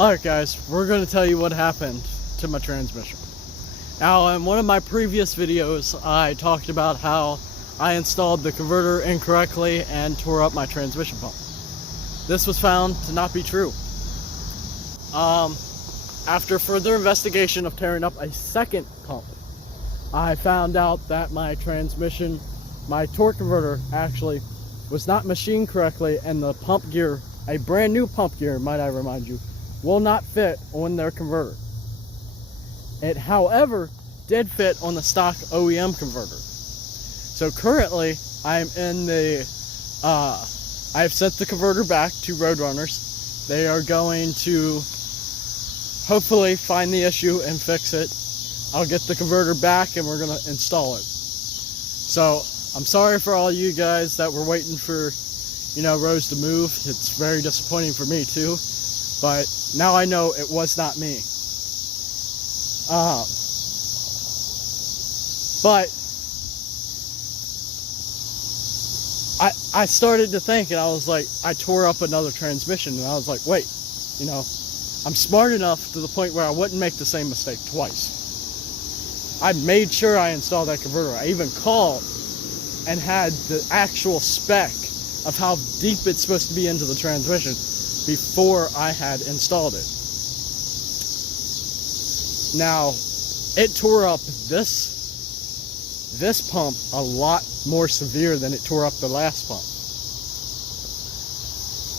Alright guys, we're going to tell you what happened to my transmission. Now, in one of my previous videos, I talked about how I installed the converter incorrectly and tore up my transmission pump. This was found to not be true. After further investigation of tearing up a second pump, I found out that my transmission, my torque converter actually was not machined correctly, and the pump gear, a brand new pump gear, might I remind you, will not fit on their converter. It, however, did fit on the stock OEM converter. So currently, I'm in the, I've sent the converter back to Roadrunners. They are going to hopefully find the issue and fix it. I'll get the converter back and we're gonna install it. So I'm sorry for all you guys that were waiting for, Rose to move. It's very disappointing for me too, but now I know it was not me. But I started to think, and I was like, I tore up another transmission, and I was like, wait, I'm smart enough to the point where I wouldn't make the same mistake twice. I made sure I installed that converter. I even called and had the actual spec of how deep it's supposed to be into the transmission before I had installed it. Now, it tore up this pump a lot more severe than it tore up the last pump.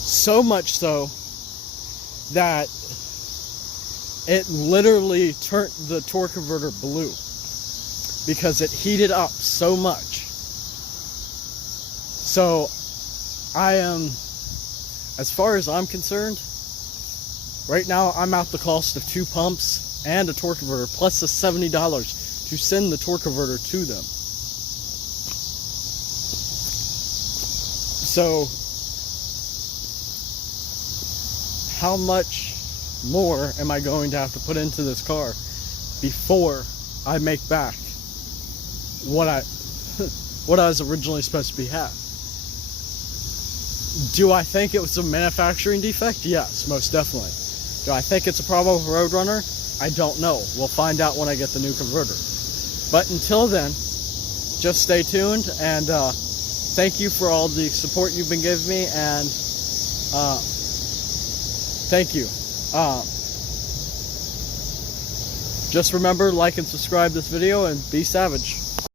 So much so that it literally turned the torque converter blue because it heated up so much. So I am, as far as I'm concerned, right now I'm out the cost of 2 pumps and a torque converter plus the $70 to send the torque converter to them. So how much more am I going to have to put into this car before I make back what I was originally supposed to be had? Do I think it was a manufacturing defect? Yes, most definitely. Do I think it's a problem with Roadrunner? I don't know. We'll find out when I get the new converter. But until then, just stay tuned, and thank you for all the support you've been giving me, and thank you. Just remember, like and subscribe this video, and be savage.